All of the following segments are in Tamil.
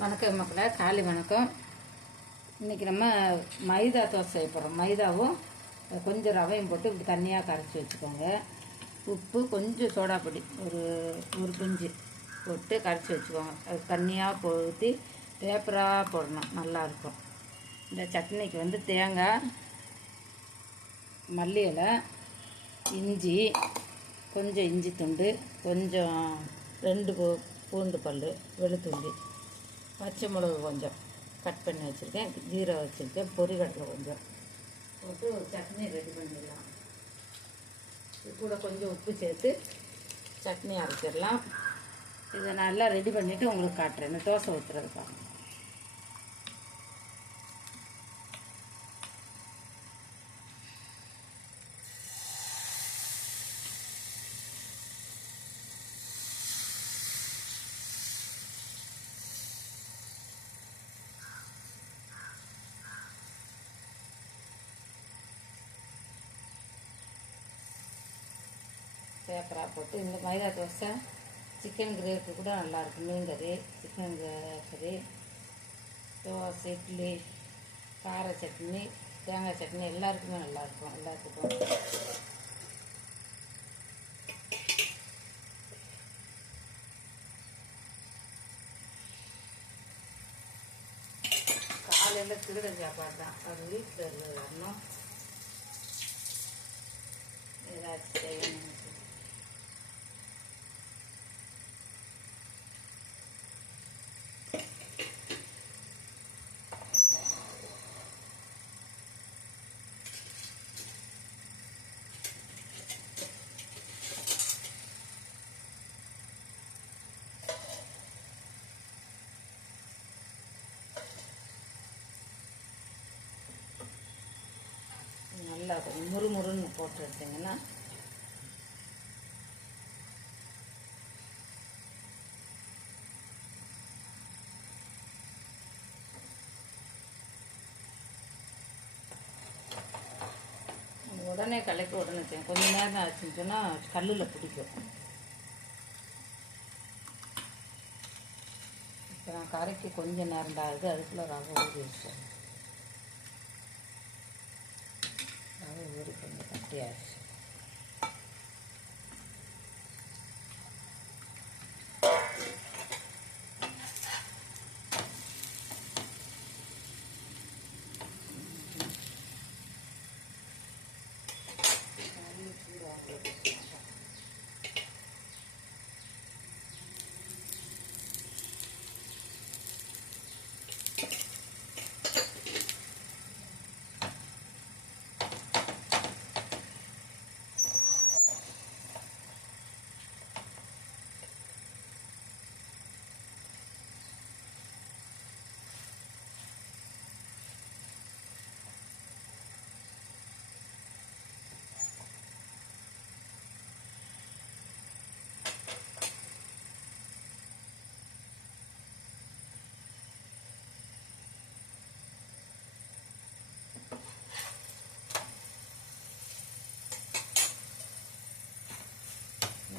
வணக்கம் மக்களே, காலை வணக்கம். இன்றைக்கி நம்ம மைதா தோசை செய்ய போகிறோம். மைதாவும் கொஞ்சம் ரவையும் போட்டு இப்படி தண்ணியாக கரைச்சி வச்சுக்கோங்க. உப்பு, கொஞ்சம் சோடாப்பொடி, ஒரு பிஞ்சு போட்டு கரைச்சி வச்சுக்கோங்க. அது தண்ணியாக ஊற்றி பேப்பராக போடணும், நல்லாயிருக்கும். இந்த சட்னிக்கு வந்து தேங்காய், மல்லி இலை, இஞ்சி, கொஞ்சம் இஞ்சி துண்டு, கொஞ்சம் 2 பூண்டு பல், வெளுத்துள்ளி, பச்சை மிளகு கொஞ்சம் கட் பண்ணி வச்சுருக்கேன், ஜீரகம் வச்சுருக்கேன், பொரிகடலை கொஞ்சம் போட்டு ஒரு சட்னி ரெடி பண்ணிடலாம். இது கூட கொஞ்சம் உப்பு சேர்த்து சட்னி அரைச்சிடலாம். இதை நல்லா ரெடி பண்ணிவிட்டு உங்களுக்கு காட்டுறேன். தோசை ஊற்றுறதுக்காக பேப்பராக போட்டு இந்த மைதா தோசை சிக்கன் கிரேவிக்கு கூட நல்லாயிருக்கும். மீன் கறி, சிக்கன் கறி, தோசை, இட்லி, கார சட்னி, தேங்காய் சட்னி எல்லாருக்குமே நல்லாயிருக்கும். எல்லாத்துக்கும் காலையில் திருட சாப்பாடு தான். அது வீட்டில் வரணும், ஏதாச்சும் செய்யணும். நல்லா முறுமுறுன்னு போட்டு எடுத்திங்கன்னா உடனே கலக்கி உடனே செய்யும். கொஞ்சம் நேரம் ஆச்சுன்னு சொன்னால் கல்லில் பிடிக்கும். இப்போ நான் கரைக்கு கொஞ்சம் நேரம் தான் ஆகுது, அதுக்குள்ளே ரவை ஊறி வச்சேன். ரவை ஊறி கொஞ்சம் கட்டியாச்சு.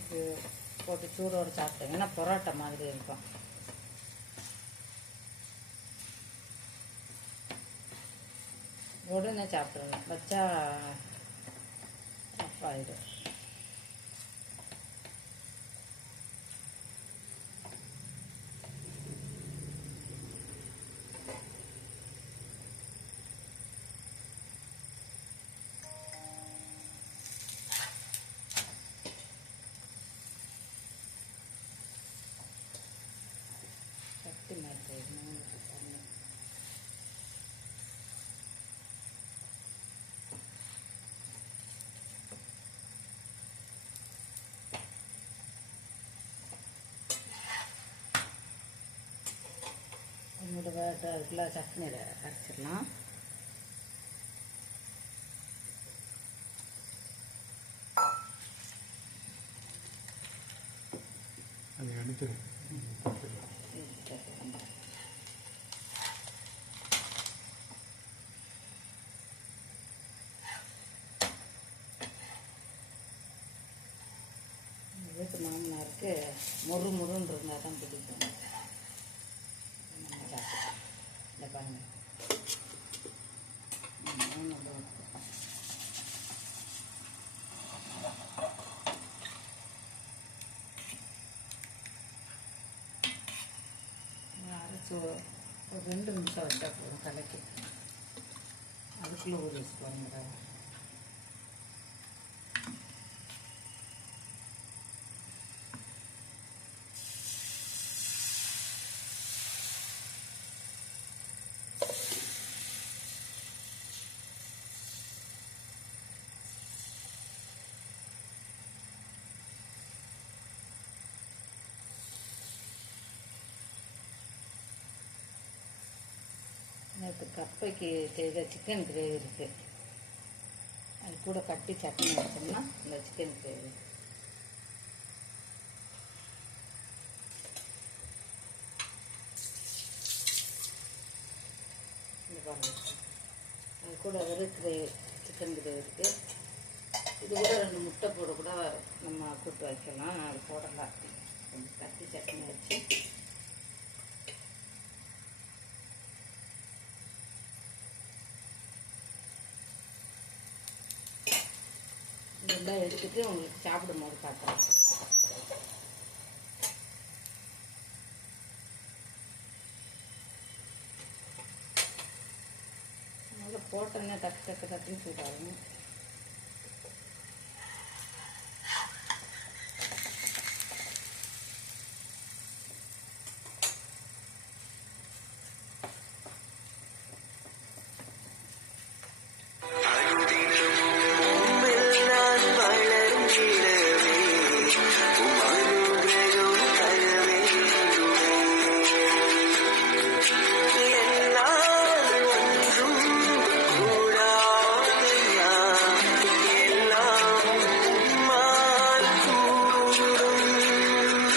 இது போட்டு சூடோடு சாப்பிட்டீங்கன்னா பரோட்டா மாதிரி இருக்கும். உடனே சாப்பிடுங்க, வச்சா ஆயிடும். சட்டி மாற்றிடணும். என்னோட அதுக்குள்ள சட்னி அரைச்சிடலாம். அதை எடுத்து வீட்டு மாமனாருக்கு முறுமுறுன்னு இருந்தால் தான் பிடிக்கும். ஸோ ஒரு 2 நிமிஷம் வச்சா போதும் கலக்கி. அதுக்குள்ளே ஊற வச்சு பாருங்க. நேற்று கப்பைக்கு செய்த சிக்கன் கிரேவி இருக்குது, அது கூட கட்டி சட்னி வச்சோம்னா இந்த சிக்கன் கிரேவி. இது பாருங்க, அது கூட வெறும் கிரேவி சிக்கன் கிரேவி இருக்குது. இது கூட 2 முட்டை போட கூட நம்ம கூட்டு வைக்கலாம். அது போடலாம். கொஞ்சம் கட்டி சட்னி வச்சு இதெல்லாம் எடுத்துட்டு உங்களுக்கு சாப்பிடும் போது காட்டுறேன். நல்லா போட்டோன்னே டக்கு டக்கு டக்குன்னு சூடாகும்.